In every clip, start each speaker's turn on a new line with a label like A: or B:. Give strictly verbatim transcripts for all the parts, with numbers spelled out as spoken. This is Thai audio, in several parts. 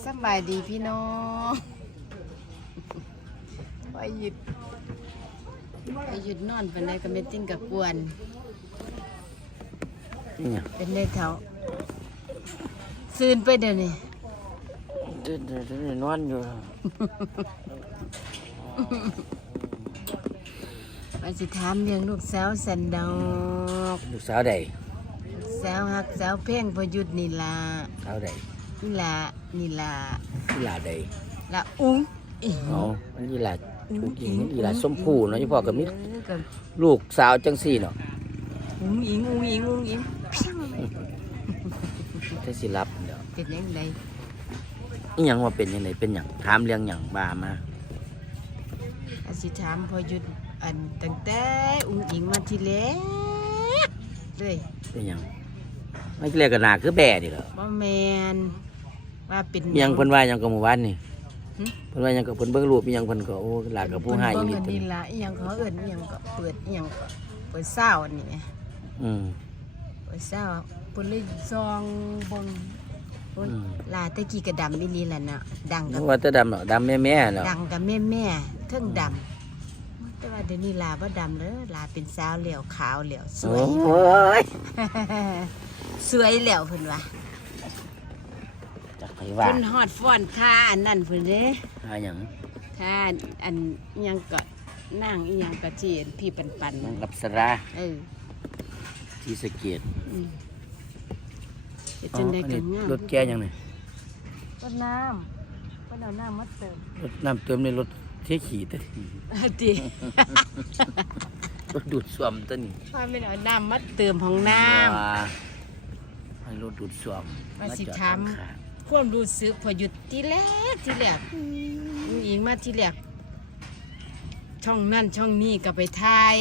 A: สบายดีพี่น้องไปหยุดไปหยุดนอนเป็นไรก็ไม่ติ้งกับกวนเป็นไรเท้าซื่นไปเดี๋ยวนี้
B: เดี๋ยวเดี๋ยวนอนอยู่
A: มาสิถามเรื่องลูกสาวสันดอก
B: ลูกสาวใด
A: สาวหักสาวเพ่งพอหยุดนี่ล่ะ
B: สาวใด
A: นี่ล่ะนี่ล่ะ
B: นี่ล่ะใด
A: ละอุ้ง
B: อ๋อมันนี่ล่ะอุ้งอิงนี่ล่ะส้มผู้เนาะเฉพาะกับมิตรลูกสาวจังซี่เนาะ
A: อุ้งอิงอุ้งอิงอุ้งอิง
B: ถ้าสิรับเดี๋ยว
A: เป็นยังไง
B: อีหยังว่าเป็นยังไงเป็นหยังถามเรื่องหยังบ้ามา
A: อาสิถามพอหยุดอันตั้งแต่อุ้งอิงมาทีแรกเลย
B: เป็นหยังไม่เรียกกันหนาคือแบ่ดิเหรอ
A: บ่แมนว่าเป็น
B: ยังเพิ่นว่ายังกับหมู่บ้านนี่เพิ่นว่ายังกับเพิ่นเบิ่งรูปอีหยังเพิ่นก็โอ้หลากกับผู้ให้อีหลี
A: นี่ล่ะอีหยังเขาเอิ้นอีหยังก็เปิดอีหยังก็เปิดเช้านี่
B: อืม
A: เปิดเช้าเพิ่นเลยซองเบิ่งโอ้ยลาตะกี้ก็ดำอีหลีแหละน่ะดังกับ
B: ว่าแต่ดำเนาะดำแม่ๆเนาะ
A: ดังกับแม่ๆเทิงดำแต่ว่าเดี๋ยวนี้ลาบ่ดำเด้อลาเป็นสาวเหลวขาวเหลวสวย
B: โอ้ย
A: สวยเหลวเพิ่นว่า
B: จักไปว่า
A: เพิ่นฮอดฟ้อนค่าอันนั้นเพิ่นเด้
B: ค่าหยัง
A: ค่าอันอีหยังก็นั่งอีหยังก็ที่พี่ปันๆ
B: นั่งรับสรา
A: เออ
B: ที่สะเกษ
A: อืมจะจังได๋กันงาม
B: รถแก้ยังไง
A: รถน้ำเพิ่นเอาน้ำมาเติม
B: รถน้ำเติมในรถเทขี่ตะ
A: ติ
B: รถดูดซ่วมตะนี่
A: พาแม่นเอาน้ำมาเติมห้องน้
B: ำให้รถดูดซ่วม
A: มาสิถามความรู้สึกพอหยุดที่แรกที่แรกอุ้งอิงมาที่แรกช่องนั่นช่องนี้ก็ไปถ่าย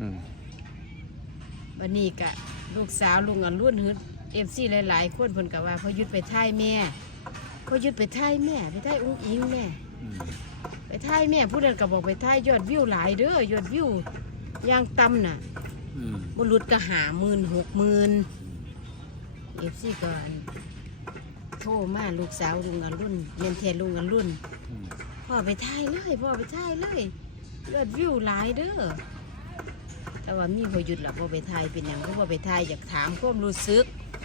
A: วันนี้ก็ลูกสาวลุงอันรุ่นฮึดเอฟซีหลายๆคนเพิ่นก็ว่าพอหยุดไปถ่ายแม่พอหยุดไปถ่ายแม่ไปถ่ายอุ้งอิงแม่ไปถ่ายแม่ผู้ใดก็บอกไปถ่ายยอดวิวหลายเด้อยอดวิวย่างต่ำน่ะบุรุษก็หาหมื่นหกหมื่นเอฟซีก็โทรมาลูกสาวลุงอันรุ่นเมนเทนลุงอันรุ่นพ่อไปถ่ายเลยพ่อไปถ่ายเลยยอดวิวหลายเด้อแต่ว่ามีพอหยุดหลับพ่อไปถ่ายเป็นอย่างพ่อไปถ่ายอยากถามความรู้สึก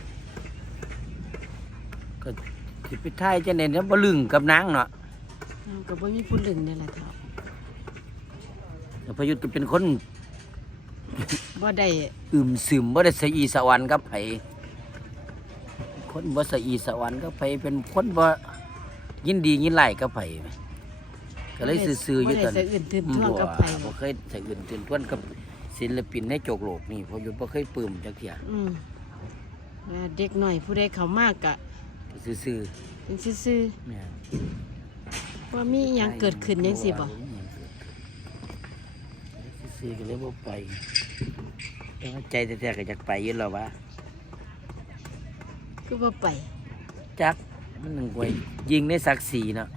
B: ก็คือไปถ่ายจะเน้นแล้วบ่ลึงกับนางเนาะ
A: ก็บ่มีผู้ลึงนี่แหละเท่า
B: แต่พยุทธ์ก็เป็นคน
A: บ่ได้
B: อึมซึมบ่ได้สะอีสะหวันกับไผคนบ่สะอีสะหวันกับไผเป็นคนบ่ยินดียินไล่กับไผก็เลยซื่อๆอยู่ตอน
A: บ่ได้สะอื่นตื่นท่วงกับไผ
B: บ่เคยสะอื่นตื่นท่วงกับศิลปินในโจกโลกนี่พอหยุดบ่เคยปลื้มจักเที่ย
A: อืมเด็กหน่อยผู้ใดเข้ามากก็
B: ซื่อ
A: ๆเป็นซื่อๆแม่ว่ามีหยังเกิดขึ้นจังซี่บ่
B: ซื่อๆก็เลยบ่ไปแต่ว่าใจแท้ๆก็อยากไปอยู่แล้วว่า
A: คือบ่ไป
B: จักมันนึงกวยยิงในศักดิ์ศรีเนาะ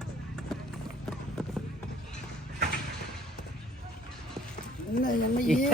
C: ได้ยังไม่อีก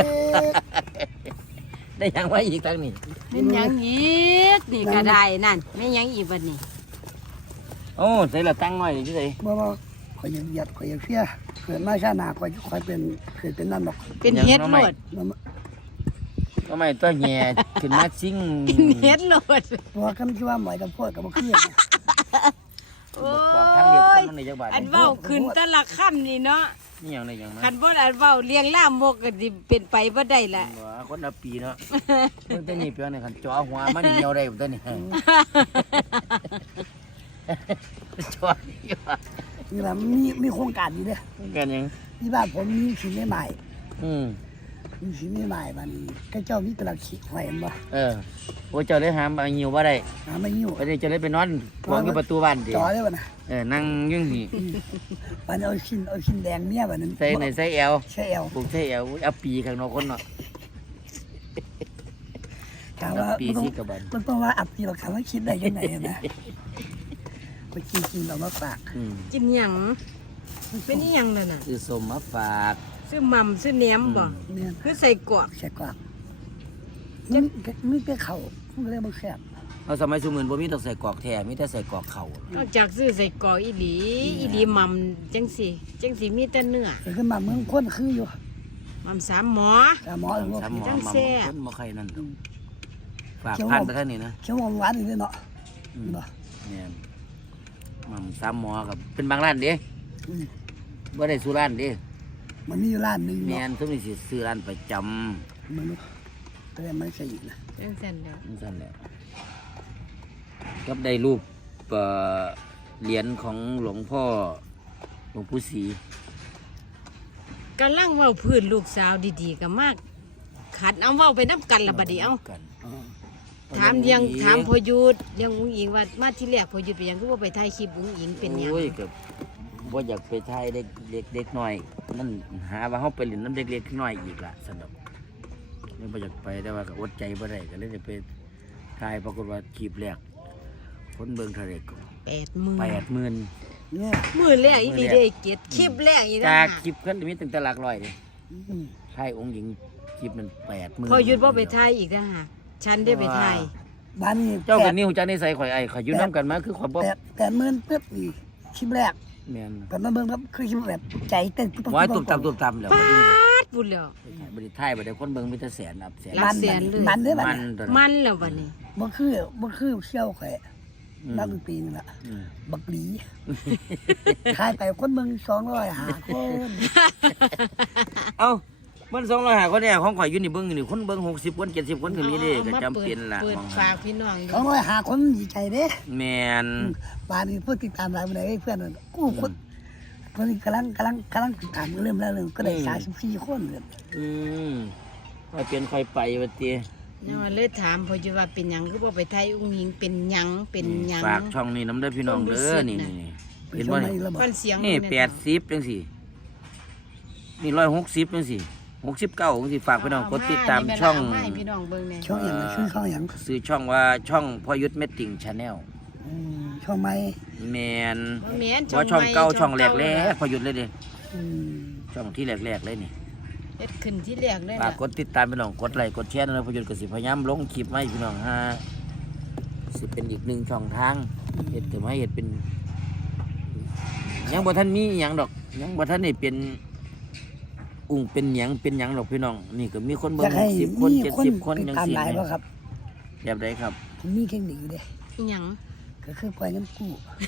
B: ได้ยังไม่อีกทั้งนี้
A: เป็นยังอีกนี่ก็ได้นั่นไม่ยังอีกบัดนี้
B: โอ้ใส่ละตั้งน้อยจังได๋
C: บ่บ่ข่อยยังหยัดข่อยยังเฟียเกิดมาชาติหน้าข่อยข่อยเป็นเคยเป็นนั่นดอก
A: เป็นเฮ็ดโลด
B: ก็ไม่ตัวแง่ขึ้นมาซิ่ง
A: เป็นเฮ็ดโลด
C: บ่คำที่ว่าหมอยกับพวกก็บ่คือ
A: โอ้ยอันเว้าขึ้นแต่ละค่ำนี่เนาะ
B: นี่หยังได้หยังมา
A: คันบ่อันเว้าเลี้ยงล่ามกก็สิเป็นไปบ่ได้ล่ะ
B: บ่คนละปีเนาะเพิ่นแต่นี่เปียงนี่คันจ่อหัวมันเหี่ยวได้บ่ตัวนี้จ่ออยู่
C: นี่ล่ะมีมีโครงการอยู่เด้อ
B: โครงการหยัง
C: ที่บ้านผมมีสินใหม่
B: อืม
C: มีสินใหม่บัดนี้ก็เจ้ามีตลาดขี้หอยบ่
B: เออโอ้เจ้าเลยหามเอาหิวบ่ได้
C: หาไม่หิว
B: ไปได้เจ้าเลยไปนอนขวางอยู่ประตูบ้านดิ
C: จ่อได้บ่น่ะ
B: เออนั่งอยู่นี่
C: บัดเอาชิ้นเอาชิ้นแดงเมียบัดนั้น
B: ใส่ในใส่แอล
C: ใส่แอล
B: ปลูกใส่แอลเอาปีข้างนอกคนเนาะ
C: ถามว่าปีสิกับบัดมันต้องว่าอับปีเราถามว่าคิดได้ยังไงนะไปกินกินเอามาฝาก
A: กินหยังเป็นอีหยังนั่นน่ะ
B: ซื้อส้มมาฝาก
A: ซื้อหม่ำซื้อแหนมบ่คือใส่กรอก
C: ใส่กรอกมันมีแต่ข้าวมันก็เลยบ่แซ่บ
B: เอาสมัยสมื่นบ่มีต้องใส่กรอกแท้มีแต่ใส่กรอกเข่าน
A: อกจากซื้อใส่กรอกอีหลีอีหลีหม่ำจังสิจังสิมีแต่เนื้อ
C: แต่ขึ้นมาเมืองคนคืออยู่
A: หม่ำสามหมอ
C: แต่หมอเลยว่า
B: ซ้ำหมอ
A: จัง
B: มา
A: แซ่บ
B: คนบ่ใครนั่นดอกฝากพันไปท่านนี่นะ
C: เขียวหวานๆนี่เนาะ
B: อืม
C: เนาะ
B: เนี่ยมันซ้ำหมอกับเป็นบางร้านเด้
C: อืม
B: บ่ได้สู่ร้านเด้
C: มันมีอยู่ร้านหนึง
B: แม่
C: เนาะ
B: นซุมนี่สิซื้อร้านประจำ
C: มันก็เลยไม่ใช่อีกนะ
A: จังซั่นแล้ว
B: นั่นซั่นแหละกับได้รูปเอ่อเหรียญของหลวงพ่อหลวงปู่ศรี
A: กำลังเว้าพื้นลูกสาวดีๆก็มากขัดเอาเว้าไปนํกันละบัดนี้เอา
B: กัน
C: อ๋อ
A: ถามยังถามพอยุดยังอุ้งอิงว่ามาที่แรกพอยุดไปยังคือว่าไปถ่ายคลิปอุ้งอิงเป็นหยัง
B: โอ้ยก็บ่อยากไปถ่ายเด็กเด็กเด็กน้อยมันหาว่าเฮาไปเล่นน้ำเด็กเล็กน้อยอีกล่ะสนุกนี่บ่อยากไปแต่ว่าก็อดใจบ่ได้ก็เลยได้ไปถ่ายปรากฏว่าคลิปแรกคนเบิ่งเท่าไหร่ก็
A: แปดหมื่น
B: แปดหมื่น
C: เนี่ย
A: มือแรกอีดีได้เกียรติคลิปแรกอี
B: จา
A: นะ
B: กคลิปขึ้นมีตั้งแต่หลักร้อยเลย
C: อืม
B: ถ่ายองค์หญิงคลิปมันแปดหมื่น
A: พอยุดว่าไปถ่ายอีกนะฮะฉันได้ไปถ่าย
C: บ้านนี้
B: เจ้ากันนิ้วเจ้านี่ใส่ข่อยไอ้ข่อยอยุ่น้ำกันมาคือข่อยบ่
C: แปดแปดหมื่นปึ๊บอีกคลิปแรก
B: แม่น
C: แต่มาเบิ่งครับคือคลิปแบบใจเต้นปุ๊บ
B: ไว้ตุ่มตำตุ่มตำแล้ว
A: ปา
B: บ่ได้
A: ดบุญแล้ว
B: บ่ได้ถ่ายบ่ได้คนเบิ่งมีแต่แสนอับแสน
A: หลักแสนเลย
C: มันเด้อบัด
B: มัน
C: นี้
B: ตัว
A: มั
B: นั้น
A: นแล้ววันนี้
C: บ่คือบ่คือเชี่ยวข่อย
B: อืม
C: นักดนตรีนี่ล่ะ
B: อืม
C: บักหลีขายไปคนเบิ่งสองร้อยห้าคน
B: เอ้ามันสองร้อยห้าคนเนี่ยของข่อยอยู่นี่เบิ่งอยู่นี่คนเบิ่งหกสิบคนเจ็ดสิบคนก็มีเด้
A: อา
B: ก็
A: มา
B: จำเป็นล่ะ
A: เปิด
B: มอง
A: ฝากพี่น้องดู
C: สองร้อยห้าคนดีใจเด้
B: แม่น
C: บ้านนี้ผู้ติดตามหลายคนเลยเพื่อนว่ากู้คนคนนี้กำลังกำลังกำลังติดตามเริ่มแล้วเริ่มก็ได้สามสิบสี่คนเลย
B: อืมค่อยเปลี่ยนค่อยไปว่าติ
A: เนี่ยว่าเลยถามพอยุดว่าเป็นหยังคือว่าไปถ่ายอุ้งอิงเป็นหยังเป็นหยัง
B: ฝากช่องนี้น้ำเด้อพี่น้องเด้อนี่นี่นี่เห็นบ่นี่
C: ระบบ
A: ฟันเสียง
B: นี่
A: มั
B: แปดสิบจังสี่นี่ร้อยหกสิบจังสี่หกสิบเก้าจังสี่ฝากพี่น้องกดติดตามช่อง
A: เาให้พี่น้องเบิ่งแน่
C: ช่องอย่างชื่อช่องอย่าง
B: ซื้อช่องว่าช่องพ่อยุทธเมตติงชาแนล
C: อืมช่องไม้
B: แมน
A: บ่แม่น
B: ว่าช่องเก่า
A: ใหม่
B: ช่องแรกแร
A: เก่าก
B: พ่อยุทธเลยเด้
C: อืม
B: ช่องที่แรกแรกๆเลยนี่
A: เฮ็ดขึ้นที่แรกเลย
B: ฝา
A: ล่ะ
B: กกดติดตามพี่น้องกดไลค์กดแชร์นะพ่อยุทธก็สิพยายามลงคลิปมาให้พี่น้องฮะสิเป็นอีกหนึ่งช่องทางเฮ็ดถึงให้เฮ็ดเป็นยังบ่ทันมีหยังดอกยังบ่ทันได้เป็นอุ้งเป็นหยังเป็นหยังดอกพี่น้องนี่ก็มีคน
C: อ
B: เบิ่
C: ยาง ก
B: ห
C: ให้
B: กสิบคน
C: มี
B: เจ็ด
C: คน
B: สิบคน
C: ติด
B: จัง
C: ตาม
B: ซี่
C: หลาย
B: แหม
C: ป่ะครับ
B: แบบใดครับ
C: ผมมีเทคนิคอยู่เด้
A: อิหยัง
C: ก็คือปล่อยเงินกู้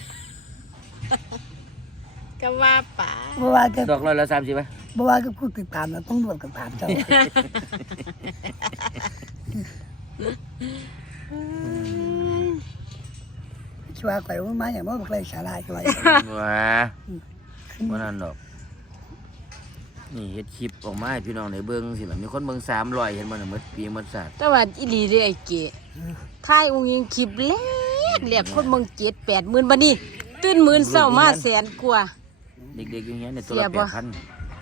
A: ก็ว่าป่า
C: เพราะว่าก็
B: ดอกร้อยละสามสิบไหม
C: เพราะว่าก็ผู้ติดตามเราต้องรวมกันตามเจ้าชัวร์ก่อยว่ามาอย่างว่าบอกเลยสาระชัวร์
B: ว้าบ่นั่นดอก นี่เฮ็ดคลิปออกมาให้พี่น้องได้เบิ่งสิล่ะมีคนเบิ่งสามร้อยเห็นบ่น่ะหมดปีหมดชาติ
A: แต่ว่าอีหลีเด้อไอ้เก๋ถ่ายอุ้งอิงคลิปแรกแรกคนเบิ่งเจ็ดแปดหมื่นบัดนี้ตื่นหมื่นเช้ามาแสนกว่า
B: เด็กๆอยู่เฮียในตัว
A: เสีย
B: ละ
A: บ่
B: แปดพัน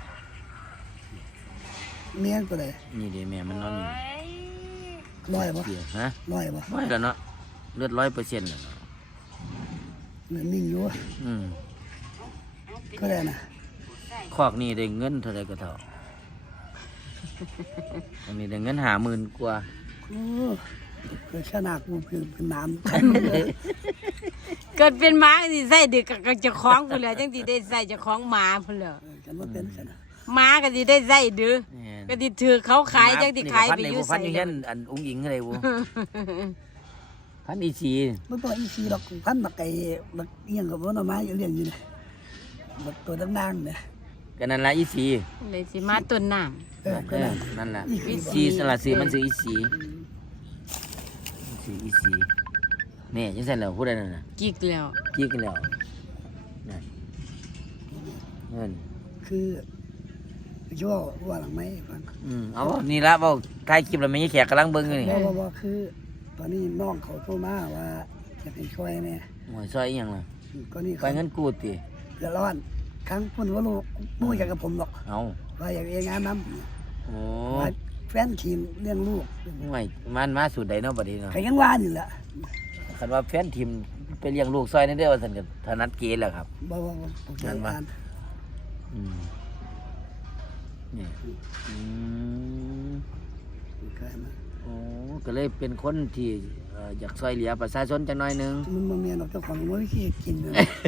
C: เมียนก็เลย
B: นี่เด้แม่มันนอนอยู่
C: ร้อยบ่
B: เสียฮะ
C: ร้อยบ่
B: ร้อยแล้วเนาะเลือดร้อยเปอร์เซ็นต์แล้วเนาะ
C: นิ่งอยู่
B: อืม
C: ก็ได้นะ
B: คอกนี่ได้เงินเท่าใดก็เท่าอันนี้ได้เงินห้าหมื่นกว่า
C: โอ้เกิดชนะกูคือเป็นน้ำคันเลย
A: เกิดเป็นหมาสิใส่ดึกกับเจ้าของพุ่นแหล้วจังสิได้ใส่เจ้าของหมาพุ่นแหล้ว
C: กันว่าเป็นกันนะ
A: หมาก็สิได้ใส่ดื้อ
B: แม่น
A: ก็สิถือเขาขายจังสิขายไปอยู่
B: พั
A: ใส่
B: นอยู่เฮียนอันอุ้งอิงอะไรบ่พันอีสี
C: มันต้องอีซีหรอกพันบักไก่บักเอียงกับว่าหน่อไม้เลี้ยงอยู่เนี่ยบักตัวดังๆเนี่ย
B: ก็นั่นล่ะอีสี
A: เลยสิมาต้นน้
C: เออก็
B: เอ
C: ได้
B: อนั่นล่ะ
C: อีสี
B: อีสีสลัดสีมันคืออีสีอีสีอีสีนี่จังซั่นแล้วพูดได้นั่นน่ะ
A: ำจิกแล้ว
B: กี้กันแล้วนั่นเงิน
C: คือชั่วว่าหลังไม้ฟัง
B: อืมเอานี่ละเว้าถ่ายคลิปแล้วแม่ยายแขกกำลังเบิ่งอยู่นี่
C: ว่าว่าว่าคือ ตอนนี้น้องเขาโทรมาว่าจะให้ช่วยเนี่ย
B: โอ้ยซอยอีหยังล่ะ
C: ก็นี่
B: ไป
C: เขา
B: เงินกูติ
C: เดือดร้อนครั้งพุ่นว่าลูกลูกอยากกับผมหรอก
B: เอา
C: ว่าอยากเองงานน้
B: โอ้
C: ำว่าแฟนทีมเลี้ยงลูก
B: ห่วยมันมาสู่ใดเนาะบัดนี้เนาะ
C: ใครยังว่าอยู่แหละ
B: คันว่าแฟนทีมไปเลี้ยงลูกซอยนั่นเด้อว่าซั่นก็ถนัดเกณฑ์แหละครับ
C: บอกว่าผมจะอ่าน
B: อืมนี่อืม
C: เคยมา
B: โอ้ก็เลยเป็นคนที่เอ่ออยากช่วยเหลือประชาชนจังน้อยหนึง
C: มันบ่แม่นดอกเจ้าของบ่มีขี้กินเลย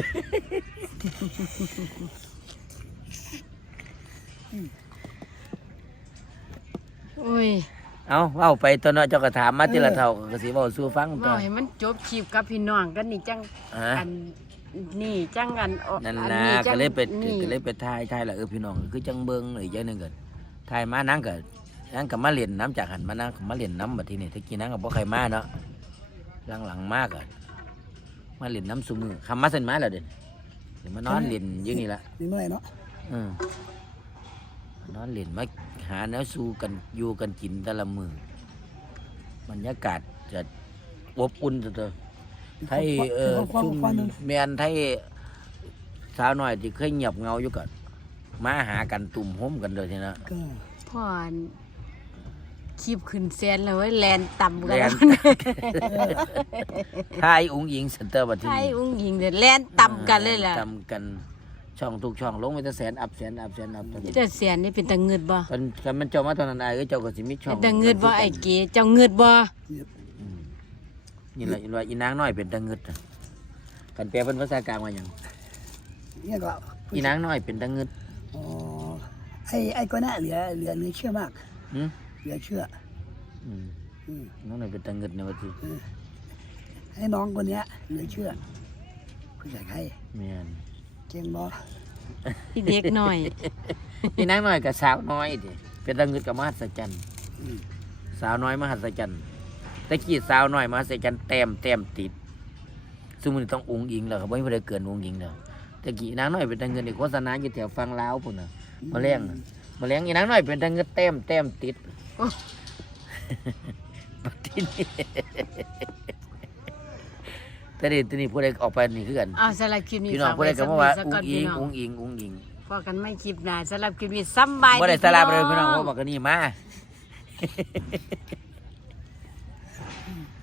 A: โอ้ย
B: เอาเว้าไปตัวเนาะเจ้าก็ถามมาทีละเท่าก็สิเว้าสู่ฟังตั
A: เว้าว ให้มันจบคลิปกับพี่น้องกันนี่จัง
B: ฮะ
A: อันนี่จังอันอ
B: นั่น
A: อั
B: ล่ะ
A: จั
B: ก็
A: ง
B: เลยไป
A: นี่
B: ก็เลยไปถ่ายถ่ายแล้วเออพี่น้องคือจังเบิ่งอีกอย่างหนึงก็ถ่ายมานั่งก็นั่งก็มาเล่นน้ำจากหันมานั่งก็มาเล่นน้ำบัดทีนี้ตะกี้นั่งก็บ่ใครมาเนาะหลังๆมากอ่ะมาเล่นน้ำซุมือคำมาเส้นมาแล้วเด้เดี๋ยวมานอนเล่นอยู่นี่ละ
C: นิดหน่อยเนาะ
B: อืมนอนเล่นมาหาแนวสู้กันอยู่กันกินแต่ละมือบรรยากาศจะอบอุ่นเถอะไทยเออ
C: ความ
B: ซุ่ม
C: ความนึง
B: แมนไทยสาวน้อยที่เคยเงียบเงาอยู่กันมาหากันตุ่มโฮมกันเลยทีนะ
C: ก็
A: พ่ออันคลิปขึ้นแสนแล้วเว้ยแลนต่ำ
B: แล
A: กัน
B: นทายอุ้งอิงเซ็นเตอร์บัดที
A: ไทย
B: นี้
A: อุ้งหญิงเด้อแลนต่ำกันเลยล่ะ
B: ต่ำกันช่องทุกช่องลงไปแต่แสนอัพแสนอัพแสนอัพตอนนี้
A: แต่แสนนี่เป็นตะเงืดบ่
B: ตอนตอนมันเจ้ามาตอนนั้นไอ้ก็เจ้าก็สิมีช่อ
A: เป็
B: ง
A: นตะเงืดบ่ไอ้เก๋เจ้าเงืดบ่
B: อืมนี่แหละอีว่าอีนางน้อยเป็นตะเงึดอะกันแปลเป็นภาษากลางว่าหยัง
C: เนี่ยก็
B: อีนางน้อยเป็นตะเงึด
C: อ๋อไอ้ไอ้ก็น่าเหลือเหลือเหลือเชื่อมาก
B: หืม
C: เหลือเชื่อ
B: อืม
C: อืม
B: น้องน้อยเป็นตะเงึดในวันที่
C: ให้น้องคนเนี้ยเหลือเชื่อผู้ใหญ่ให้
B: แม่น
C: เก่งบ่
A: ที่เด็กน้อย
B: อีนางน้อยกับสาวน้อยดิเป็นตะเงึดกับมหัศจรรย์
C: อืม
B: สาวน้อยมหัศจรรย์ตะกี้สาวน้อยมหัศจรรย์แต้มแต้มติดซึ่งมันต้องอุ้งอิงแล้วครับไม่ได้เกินอุ้งอิงแล้วตะกี้นางน้อยเป็นตะเงึดในโฆษณาอยู่แถวฟังลาวพุ่นน่ะมาเลี้ยงน่ะมาเลี้ยงอีนางน้อยเป็นตะเงึดแต้มแต้มติด
A: โอ้
B: บัดที่นี่ แต่นี่ตัวนี้ผู้ใดออกไปนี่คือกัน
A: เอาสำหรับคลิปนี้
B: พี่น้อง
A: ฝาก
B: ผู้
A: ไว้
B: ใดก็
A: สำห
B: มา
A: รับ
B: ว่า
A: สัก
B: อุ้
A: ก่อง น
B: อิ
A: พี่
B: ง
A: น้อง
B: อุ้งอิงอุ้งอิง
A: พอกันไม่คลิปหน้าสำหรับคลิปนี้สำบาย
B: บ่ได้สลาบเลยพี่น้อง
A: พี่
B: ว่าบอกกันนี่มา